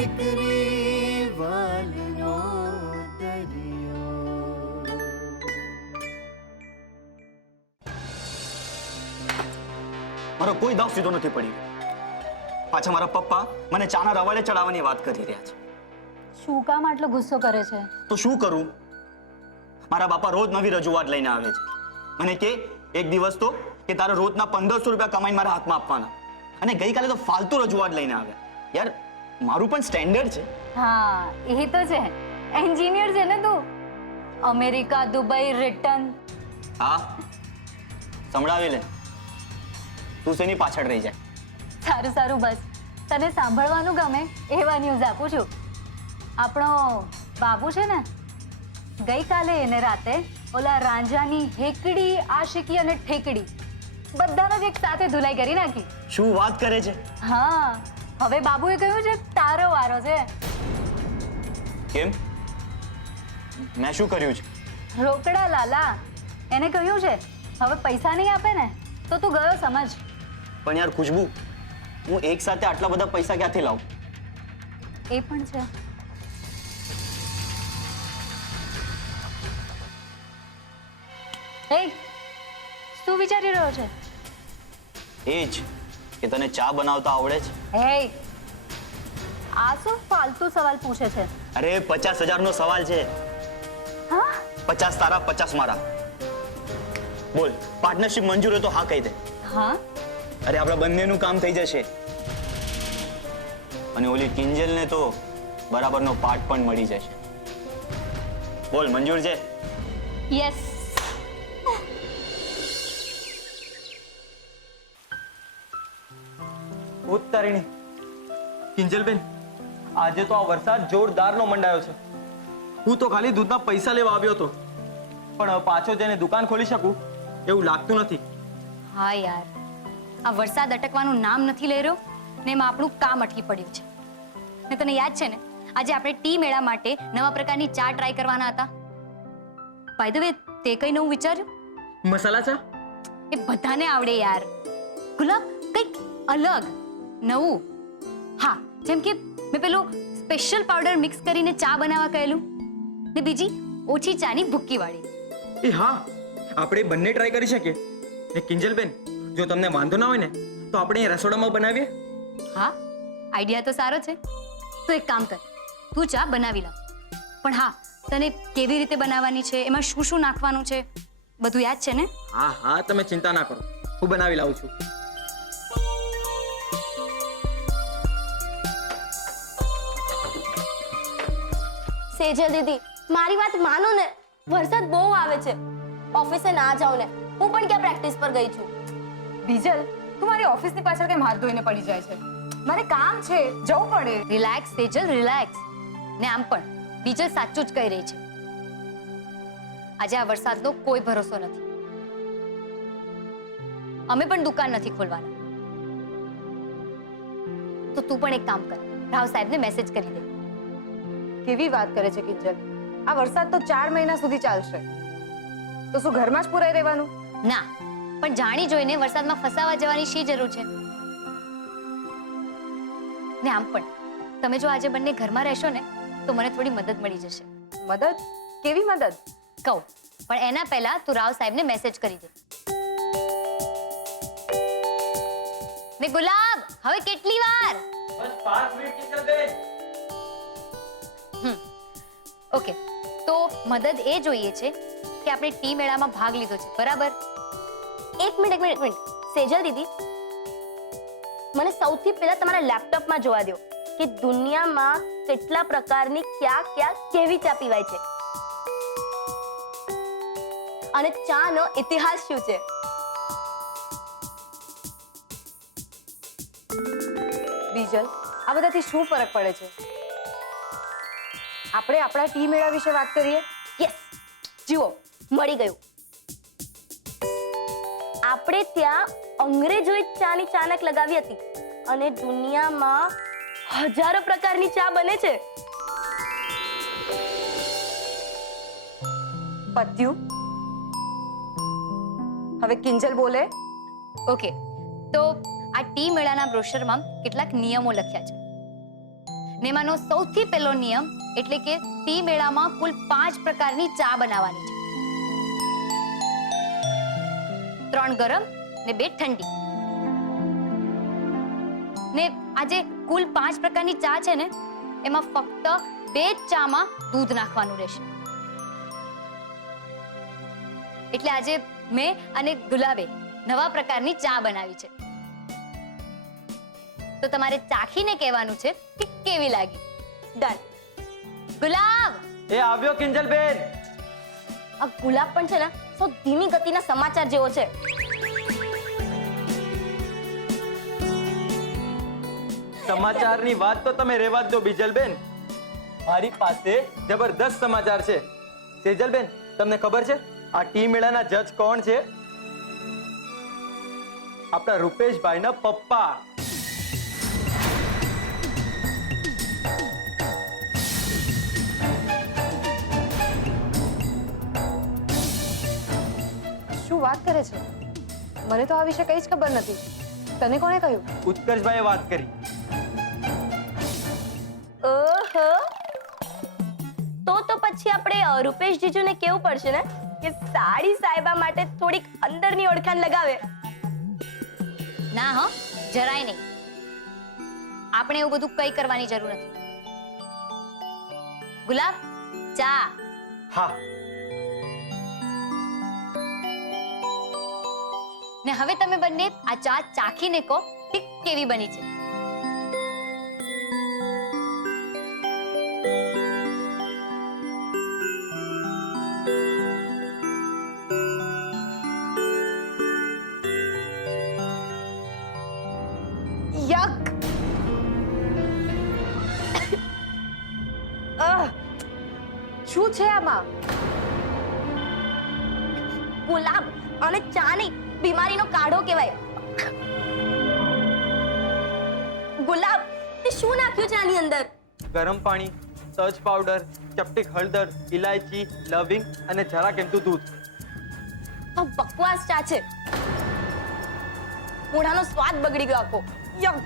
દીકરી વાલનો દરિયો. મારો કોઈ દાવ સીધો નથી પડ્યો. પાછા મારા પપ્પા મને ચાના રવાડે ચડાવવાની વાત કરી રહ્યા છે. શું કામ આટલો ગુસ્સો કરે છે? તો શું કરું? મારા બાપા રોજ નવી રજૂઆત લઈને આવે છે. મને કે એક દિવસ તો કે તારે રોજના 1500 રૂપિયા કમાઈને મારા હાથમાં આપવાના, અને ગઈકાલે તો ફાલતુ રજૂઆત લઈને આવ્યા. યાર મારું પણ સ્ટેન્ડર્ડ છે. હા એ તો છે, એન્જિનિયર છે ને તું. America, Dubai, return. હા સંભળાવી લે, તું શેની પાછળ રહી જાય. સારું સારું, બસ તને સાંભળવાનું ગમે એવા ન્યૂઝ આપું છું. આપણો બાબુ છે ને, ગઈકાલે એને રાતે ઓલા રાંઝાની હેકડી, આશિકી અને ઠેકડી બધાનો જ એક સાથે ધુલાઈ કરી નાખી. શું વાત કરે છે? હા, હવે બાબુએ કહ્યું છે તારો વારો છે. કેમ? મેં શું કર્યું છે? રોકડા લાલા, એને કહ્યું છે હવે પૈસા નહીં આપે ને તો તું ગયો સમજ. પણ યાર ખુશ્બુ, હું એક સાથે આટલા બધા પૈસા ક્યાંથી લાવું? એ પણ છે. એ શું વિચારી રહ્યો છે? એ જ કે તને ચા બનાવતા આવડે છે? હે, આ શું ફાલતુ સવાલ પૂછે છે? અરે 50,000 નો સવાલ છે. હા 50 તારા 50 મારા. બોલ, પાર્ટનરશિપ મંજૂર હોય તો હા કહી દે. હા, અરે આપણા બંનેનું કામ થઈ જશે, અને ઓલી કિંજલને તો બરાબરનો પાર્ટ પણ મળી જશે. બોલ, મંજૂર છે? યસ. ઉત્તરીણી કિંજલબેન, આજે તો આ વરસાદ જોરદારનો મંડાયો છે. હું તો ખાલી દૂધના પૈસા લેવા આવ્યો હતો, પણ પાછો જઈને દુકાન ખોલી શકું એવું લાગતું નથી. હા યાર, આ વરસાદ અટકવાનું નામ નથી લઈ રહ્યો ને એમાં આપણું કામ અટકી પડ્યું છે. ને તને યાદ છે ને, આજે આપણે ટી મેળા માટે નવા પ્રકારની ચા ટ્રાય કરવાના હતા. બાય ધ વે, તે કઈ નવું વિચાર્યું? મસાલા ચા? એ બધાને આવડે યાર. ગુલાબ, કંઈક અલગ નવું. હા, જેમ કે મેં પેલો સ્પેશિયલ પાવડર મિક્સ કરીને ચા બનાવવા કહેલું, ને બીજી ઓછી ચાની ભૂક્કી વાળી. એ હા, આપણે બંને ટ્રાય કરી શકીએ. ને કિંજલબેન, જો તમને વાંધો ના હોય ને તો આપણે અહીંયા રસોડામાં બનાવીએ. હા, આઈડિયા તો સારો છે. તો એક કામ કર, તું ચા બનાવી લાવ. પણ હા, તને કેવી રીતે બનાવવાની છે, એમાં શું શું નાખવાનું છે, બધું યાદ છે ને? હા હા, તમે ચિંતા ના કરો, હું બનાવી લાવું છું. સેજલ દીદી, મારી વાત માનો ને, વરસાદ બહુ આવે છે. ઓફિસે ના જાવ ને, હું પણ ક્યાં પ્રેક્ટિસ પર ગઈ છું. બીજલ, તું મારી ઓફિસની પાછળ કેમ હાથ ધોઈને પડી જાય છે? મારે કામ છે, જવું પડે. Relax Sejal, relax. ને આમ પણ બીજલ સાચું જ કહી રહી છે. આજે આ વરસાદનો કોઈ ભરોસો નથી. અમે પણ દુકાન નથી ખોલવાના. તો તું પણ એક કામ કર, રાવ સાહેબને મેસેજ કરી દે. કેવી વાત કરે છે કિંજલ? આ વરસાદ તો 4 મહિના સુધી ચાલશે. તો શું ઘરમાં જ પુરાઈ રહેવાનું? ના, પણ જાણી જોઈને વરસાદમાં ફસાવા જવાની શી જરૂર છે? ને આમ પણ તમે જો આજે બંને ઘરમાં રહેશો ને તો મને થોડી મદદ મળી જશે. મદદ? કેવી મદદ? કહું, પણ એના પહેલા તું રાવ સાહેબને મેસેજ કરી દે. ને ગુલાબ, હવે કેટલી વાર? બસ 5 મિનિટ કિંજલબેન. ઓકે, તો મદદ એ જોઈએ છે કે આપણે ટી મેળામાં ભાગ લીધો છે, બરાબર? એક મિનિટ. સેજલ દીદી, મને સૌથી પહેલા તમારા લેપટોપમાં જોવા દો કે દુનિયામાં કેટલા પ્રકારની ક્યાં કેવી ચા પીવાય છે, અને ચાનો ઇતિહાસ શું છે. બીજલ, આ બધાથી શું ફરક પડે છે? આપણે આપણા ટી મેળા વિશે વાત કરીએ. યસ, જુઓ, મળી ગયું. આપણે ત્યાં અંગ્રેજોએ ચાની ચાનક લગાવી હતી, અને દુનિયામાં હજારો પ્રકારની ચા બને છે. પત્યું? હવે કિંજલ બોલે. ઓકે, તો આ ટી મેળાના બ્રોશરમાં કેટલાક નિયમો લખ્યા છે. ને એમાંનો સૌથી પહેલો નિયમ એટલે કે ટી મેળામાં કુલ 5 પ્રકારની ચા બનાવવાની છે. 3 ગરમ ને 2 ઠંડી. ને આજે કુલ 5 પ્રકારની ચા છે ને એમાં ફક્ત 2 જ ચામાં દૂધ નાખવાનું રહેશે. એટલે આજે મેં અને ગુલાબે નવા પ્રકારની ચા બનાવી છે. તો તમારે ચાખીને કહેવાનું છે કે કેવી લાગી. ડન. ગુલાબ, એ આવ્યો કિંજલબેન. આ ગુલાબ પણ છે ને સૌ ધીમી ગતિના સમાચાર જેવો છે. સમાચારની વાત તો તમે રહેવા જ દો બીજલબેન. મારી પાસે જબરદસ્ત સમાચાર છે. સેજલબેન, તમને ખબર છે આ ટી મેળાના જજ કોણ છે? આપણા રૂપેશભાઈના પપ્પા. શું વાત કરે છે? મને તો આ વિશે કઈ જ ખબર નથી. તને કોણે કહ્યું? ઉત્કર્ષભાઈએ વાત કરી. ઓહો, તો પછી આપણે રૂપેશ જીજુને કેવું પડશે ને કે સાડી સાહેબા માટે થોડીક અંદરની ઓળખાણ લગાવે. ના હો, જરાય નહીં. આપણે એવું બધું કઈ કરવાની જરૂર નથી. ગુલાબ, ચા. હા. ને હવે તમે બંને આ ચા ચાખીને કહો કે કેવી બની છે. યક! શું છે આમાં? ગુલાબ અને ચા નહીં, બીમારીનો કાઢો કહેવાય. ગુલાબ, તે શું નાખ્યું છે આની અંદર? ગરમ પાણી, તજ પાવડર, ચપટીક હળદર, ઇલાયચી, લવિંગ અને જરાક એમતું દૂધ. આ બકવાસ ચા છે. મોઢાનો સ્વાદ બગડી ગયો આખો. યક!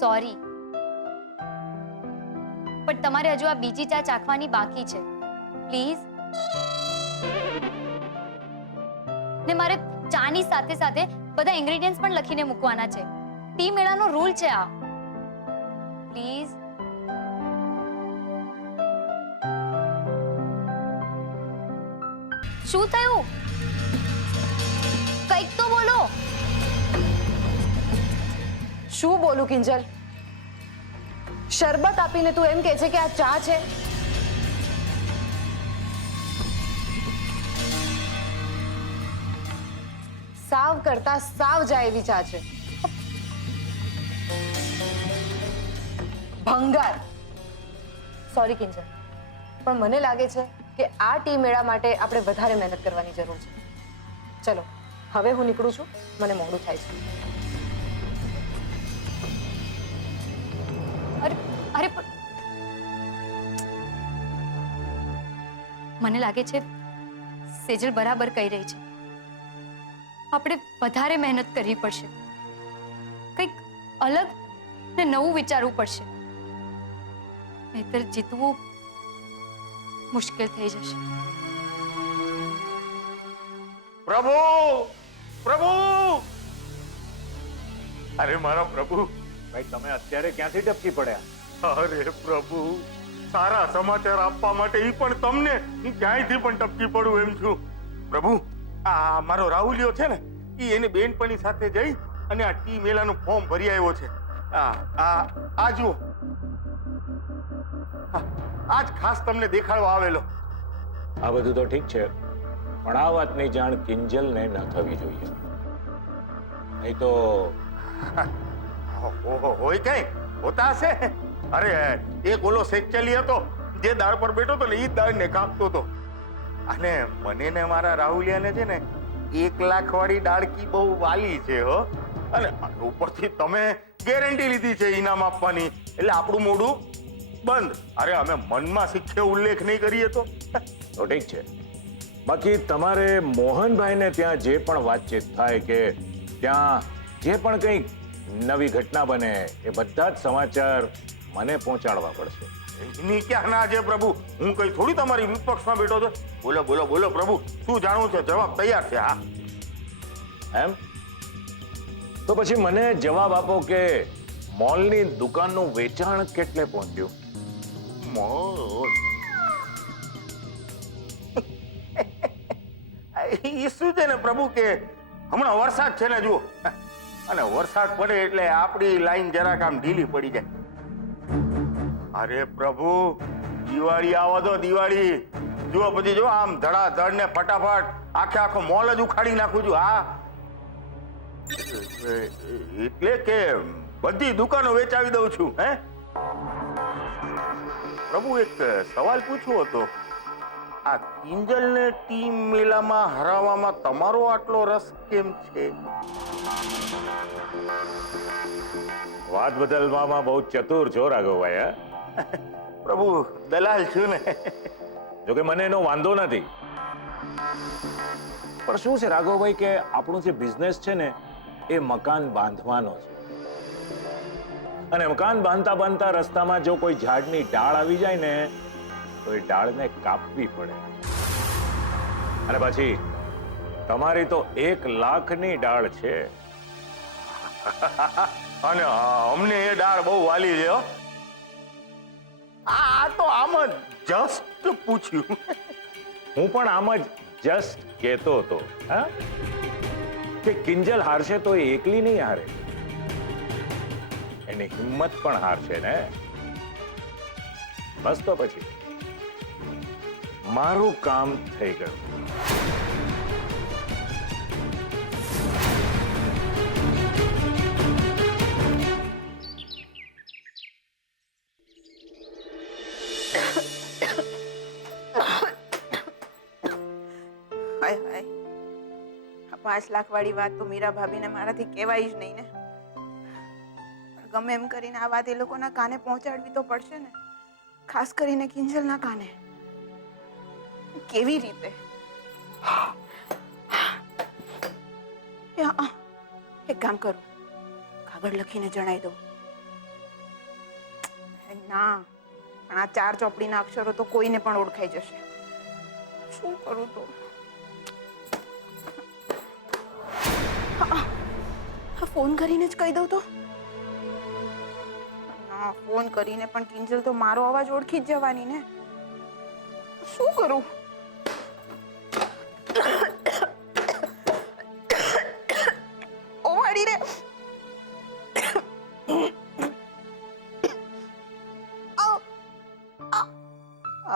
સોરી, પણ તમારે હજુ આ બીજી ચા ચાખવાની બાકી છે. પ્લીઝ. ને મારે ચાની સાથે સાથે બધા ઇન્ગ્રેડિયન્ટ્સ પણ લખીને મૂકવાના છે. ટી મેળાનો રૂલ છે આ. પ્લીઝ. શું થયું? કંઈક તો બોલો. શું બોલું કિંજલ? શરબત આપીને તું એમ કહે છે કે આ ચા છે? સાવ કરતા સાવ જાય એવી ચા છે. ભંગાર. સોરી કિંજલ, પણ મને લાગે છે કે આ ટી મેળા માટે આપણે વધારે મહેનત કરવાની જરૂર છે. ચલો, હવે હું નીકળું છું. મને મોડું થાય છે. અરે અરે મને લાગે છે સેજલ બરાબર કહી રહી છે. આપણે વધારે મહેનત કરવી પડશે. કંઈક અલગ ને નવું વિચારવું પડશે. નહીતર જીતવું મુશ્કેલ થઈ જશે. પ્રભુ, પ્રભુ! અરે મારા પ્રભુ, ભાઈ તમે અત્યારે ક્યાંથી ટપકી પડ્યા? અરે પ્રભુ, સારા સમાચાર આપવા માટે ઈ પણ તમને હું ક્યાંયથી પણ ટપકી પડું એમ છું. પ્રભુ, આ મારો રાહુલિયો છે ને, ઈ એની બેનપણી સાથે જઈ અને આ ટી મેલાનું ફોર્મ ભરી આવ્યો છે. આ જુઓ, આજ ખાસ તમને દેખાડવા આવેલો. આ બધું તો ઠીક છે, પણ આ વાતની જાણ કિંજલને ન થવી જોઈએ. નહીં તો હોય કઈ હોતા હશે. અરે એક ઓલો સેચલી હતો જે દાળ પર બેઠો હતો ને, ઈ દાળને કાપતો હતો. અને મને ને મારા રાહુલિયાને છે ને 1 લાખ વાળી ડાળકી બહુ વાલી છે હો. અને ઉપરથી તમે ગેરંટી લીધી છે ઇનામ આપવાની, એટલે આપણું મોઢું બંધ. અરે અમે મનમાં શીખ્યો ઉલ્લેખ નહીં કરીએ તો ઠીક છે, બાકી તમારે મોહનભાઈને ત્યાં જે પણ વાતચીત થાય કે ત્યાં જે પણ કંઈ નવી ઘટના બને એ બધા જ સમાચાર મને પહોંચાડવા પડશે. એની ક્યાં ના છે પ્રભુ? હું કઈ થોડી તમારી વિપક્ષમાં બેઠો છું. બોલો બોલો બોલો પ્રભુ, શું જાણવું છે? જવાબ તૈયાર છે. હા, એમ તો પછી મને જવાબ આપો કે મોલની દુકાનનું વેચાણ કેટલે પહોંચ્યું? મોલ એ શું છે ને પ્રભુ કે હમણાં વરસાદ છે ને જુઓ, અને વરસાદ પડે એટલે આપણી લાઈન જરાક આમ ઢીલી પડી જાય. અરે પ્રભુ, દિવાળી આવવા દો, દિવાળી જુઓ પછી જો આમ ધડાધડ ને ફટાફટ આખો મોલ જ ઉખાડી નાખું છું. હા, એટલે કે બધી દુકાનો વેચાવી દઉં છું. હે પ્રભુ, એક સવાલ પૂછવો હતો. આ કિંજલને ટીમ મેળામાં હરાવવામાં તમારો આટલો રસ કેમ છે? વાત બદલવામાં બહુ ચતુર છો રાઘવભાઈ. હા, પ્રભુ, દલાલ છું ને. જોકે મને એનો વાંધો નથી, પણ શું છે રાઘવભાઈ કે આપણું જે બિઝનેસ છે ને એ મકાન બાંધવાનો છે, અને મકાન બાંધતા બાંધતા રસ્તામાં જો કોઈ ઝાડની ડાળ આવી જાય ને તો એ ડાળને કાપવી પડે. અને પછી તમારી તો 1 લાખની ડાળ છે. અને અમને એ ડાળ બહુ વાલી છે. હો, આ તો આમ જ જસ્ટ પૂછ્યું. હું પણ આમ જ જસ્ટ કહેતો હતો હા કે કિંજલ હારશે તો એ એકલી નહીં હારે, એની હિંમત પણ હારશે ને. બસ તો પછી મારું કામ થઈ ગયું. હાય હાય, આ 5 લાખ વાળી વાત તો મીરા ભાભીને મારાથી કહેવાય જ નહીં ને. પણ ગમે એમ કરીને આ વાત એ લોકોના કાને પહોંચાડવી તો પડશે ને, ખાસ કરીને કિંજલના કાને. કેવી રીતે? એક કામ કરું, કાગળ લખીને જણાવી દઉં. ના, પણ આ 4 ચોપડીના અક્ષરો તો કોઈને પણ ઓળખાઈ જશે. શું કરું તો? ફોન કરીને જ કહી દઉં તો? ના, ફોન કરીને પણ કિંજલ તો મારો અવાજ ઓળખી જ જવાની ને. શું કરું? ઓ મારી રે,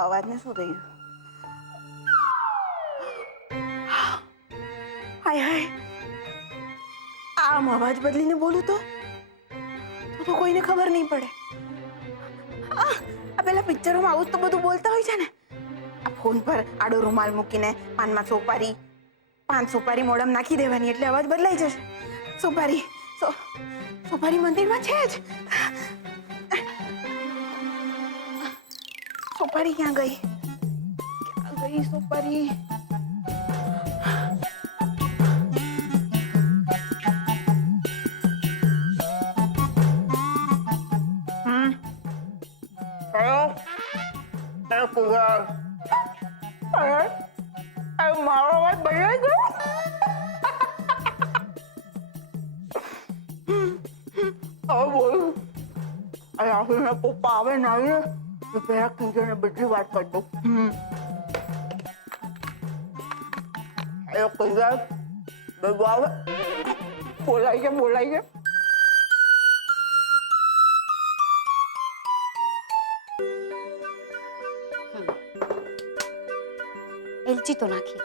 અવાજને શું થયું? હાય હાય, આમ અવાજ બદલીને બોલું તો કોઈને ખબર નહીં પડે. આ પેલા પિક્ચરોમાં આવું તો બધું બોલતા હોય છે ને. આ ફોન પર આડો રૂમાલ મૂકીને પાનમાં સોપારી, 5 સોપારી મોઢામાં નાખી દેવાની એટલે અવાજ બદલાઈ જશે. સોપારી મંદિરમાં છે જ. સોપારી ક્યાં ગઈ? સોપારી? મારો અવાજ બદલાઈ ગયો. હવે બોલું. રાહુલના પપ્પા આવે ને આવીને પેલા કિંજલને બધી વાત કરી દઉં. કિંજલ બધું આવે, બોલાઈ છે. એલચી તો નાખી,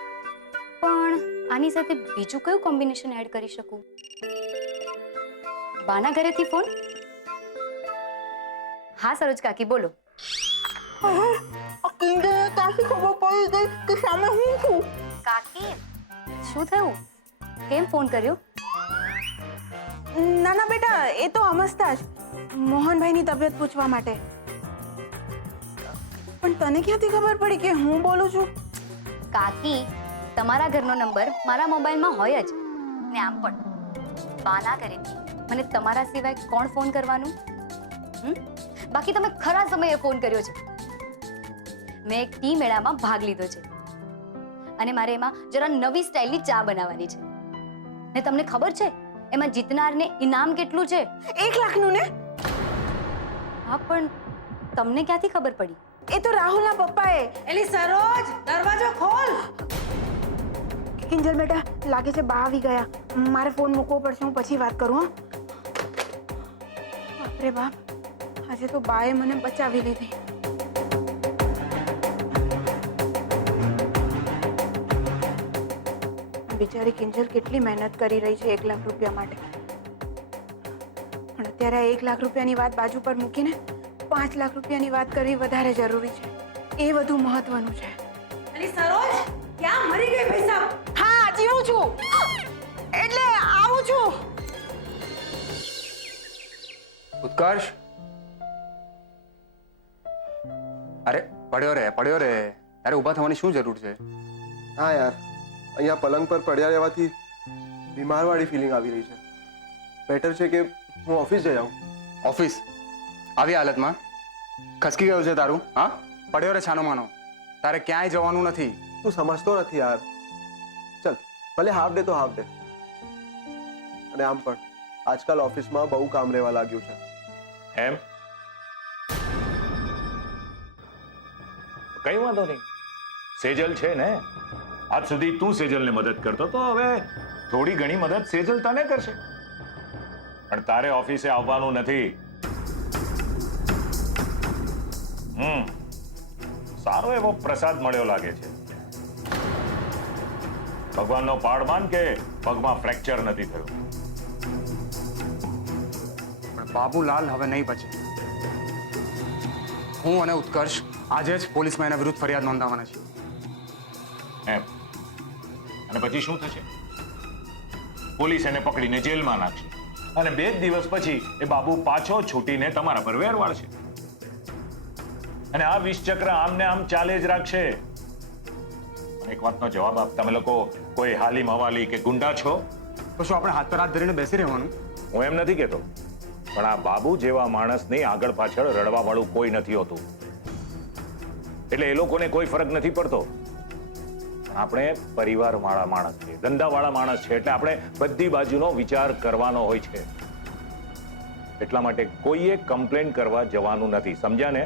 પણ આની સાથે બીજું કયું કોમ્બિનેશન એડ કરી શકું? બાના ઘરેથી ફોન? હા સરોજ કાકી, બોલો. કિંજલને ત્યાંથી ખબર પડી ગઈ કે સામે હું છું. કાકી, શું થયું? કેમ ફોન કર્યો? ના ના બેટા, એ તો અમસ્તા જ મોહનભાઈની તબિયત પૂછવા માટે. પણ તને ક્યાંથી ખબર પડી કે હું બોલું છું? કાકી તમારા ઘરનો નંબર મારા મોબાઈલમાં હોય જ ને આમ પણ બાના કરીને મને તમારા સિવાય કોણ ફોન કરવાનું? બાકી તમે ખરા સમયે ફોન કર્યો છે. મેં એક ટી મેળામાં ભાગ લીધો છે અને મારે એમાં જરા નવી સ્ટાઇલની ચા બનાવવાની છે ને તમને ખબર છે એમાં જીતનારને ઇનામ કેટલું છે? 1 લાખનું ને? હા, પણ તમને ક્યાંથી ખબર પડી? એ તો રાહુલના પપ્પાએ. એલી સરોજ દરવાજો ખોલ. કિંજલ બેટા, લાગે છે બા આવી ગયા. મારે ફોન મૂકવો પડશે, હું પછી વાત કરું. હા બાપરે બાપ, આજે તો બાએ મને બચાવી લીધી. બિચારી કિંજલ કેટલી મહેનત કરી રહી છે 1 લાખ રૂપિયા માટે, પણ અત્યારે 1 લાખ રૂપિયાની વાત બાજુ પર મૂકીને 5 લાખ રૂપિયાની વાત કરવી વધારે જરૂરી છે. એ વધુ મહત્વનું છે. એલી સરોજ ક્યાં મરી ગઈ ભાઈ સાહેબ? હા, જીવું છું, એટલે આવું છું. ઉત્કર્ષ, અરે પડ્યો રે તારે ઊભા થવાની શું જરૂર છે? હા યાર, અહીંયા પલંગ પર પડ્યા રહેવાથી બીમારવાળી ફિલિંગ આવી રહી છે. બેટર છે કે હું ઓફિસ જઈ આવું. ઓફિસ? આવી હાલતમાં? ખસકી ગયું છે તારું? હા, પડ્યો રે છાનો માનો, તારે ક્યાંય જવાનું નથી. તું સમજતો નથી યાર. ચલ, ભલે હાફ ડે તો હાફ ડે. અને આમ પણ આજકાલ ઓફિસમાં બહુ કામ રહેવા લાગ્યું છે. એમ? કઈ વાંધો નહીં, સેજલ છે ને. આજ સુધી તું સેજલને મદદ કરતો તો હવે થોડી ઘણી મદદ સેજલ તને કરશે. પણ તારે ઓફિસે આવવાનું નથી. સારો એવો પ્રસાદ મળ્યો લાગે છે. ભગવાનનો પાડ માન કે પગમાં ફ્રેક્ચર નથી થયું. પણ બાબુલાલ હવે નહીં બચે. હું અને ઉત્કર્ષ આજે જ પોલીસમાં એના વિરુદ્ધ ફરિયાદ નોંધાવવાના છીએ. એમ? અને પછી શું થશે? પોલીસ એને પકડીને જેલમાં નાખશે અને 2 દિવસ પછી એ બાબુ પાછો છૂટીને તમારા પર વેર વાળશે અને આ વિષચક્ર આમને આમ ચાલે જ રાખશે. એક વાતનો જવાબ આપ, તમે લોકો કોઈ હાલી મવાલી કે ગુંડા છો? તો શું આપણે હાથ પર હાથ ધરીને બેસી રહેવાનું? હું એમ નથી કહેતો, પણ આ બાબુ જેવા માણસની આગળ પાછળ રડવા વાળું કોઈ નથી હોતું, એટલે એ લોકોને કોઈ ફરક નથી પડતો. આપણે પરિવાર વાળા માણસ છે, ધંધા વાળા માણસ છે, એટલે આપણે બધી બાજુનો વિચાર કરવાનો હોય છે. એટલા માટે કોઈએ કમ્પ્લેન કરવા જવાનું નથી, સમજ્યા ને?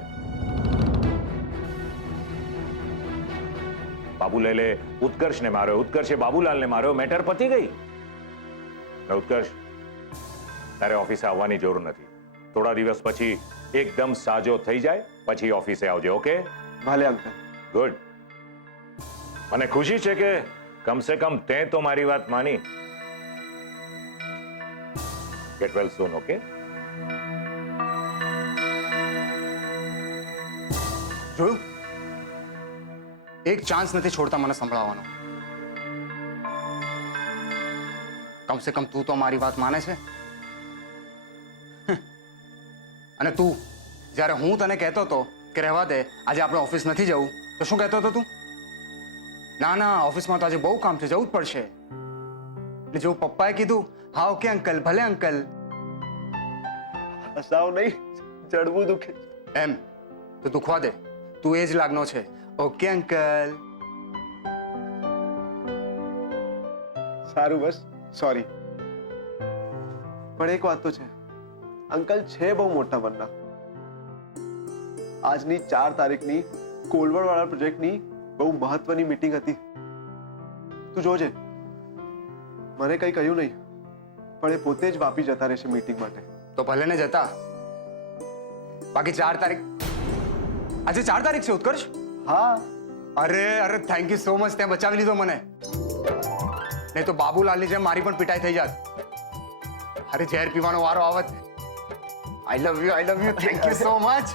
બાબુલાલે ઉત્કર્ષને માર્યો, ઉત્કર્ષે બાબુલાલને માર્યો, મેટર પતી ગઈ. ઉત્કર્ષ, તારે ઓફિસે આવવાની જરૂર નથી. થોડા દિવસ પછી એકદમ સાજો થઈ જાય પછી ઓફિસે આવજે. ઓકે? ભલે અંકલ. ગુડ. મને ખુશી છે કે કમસે કમ તે તો મારી વાત માની. ગેટ વેલ સૂન. ઓકે? જોયું? એક ચાન્સ નથી છોડતા મને સંભળાવવાનો. કમસે કમ તું તો મારી વાત માને છે. અને તું જ્યારે હું તને કહેતો હતો કે રહેવા દે, આજે આપણે ઓફિસ નથી જવું, તો શું કહેતો હતો તું? ના ના, ઓફિસમાં તો આજે બહુ કામ છે, જવું જ પડશે. એટલે જેવું પપ્પાએ કીધું, હા ઓકે અંકલ, ભલે અંકલ. હસાવ નહીં, જડવું દુખે. એમ તો દુખવા દે, તું એ જ લાગનો છે. Okay uncle. સારું, બસ સોરી. પણ એક વાત તો છે, અંકલ છે બહુ મોટા મનના. આજની 4 તારીખની કોલવડ વાળા પ્રોજેક્ટની બહુ મહત્વની મીટિંગ હતી. તું જોજે, મને કંઈ કહ્યું નહીં, પણ એ પોતે જ વાપી જતા રહેશે મીટિંગ માટે. તો ભલે ને જતા. બાકી 4 તારીખ, આજે 4 તારીખ છે ઉત્કર્ષ? હા. અરે થેન્ક યુ સો મચ, તે બચાવી લીધો મને. નહીં તો બાબુલાલની જેમ મારી પણ પિટાઈ થઈ જાત. અરે ઝેર પીવાનો વારો આવત. I love you, thank you so much.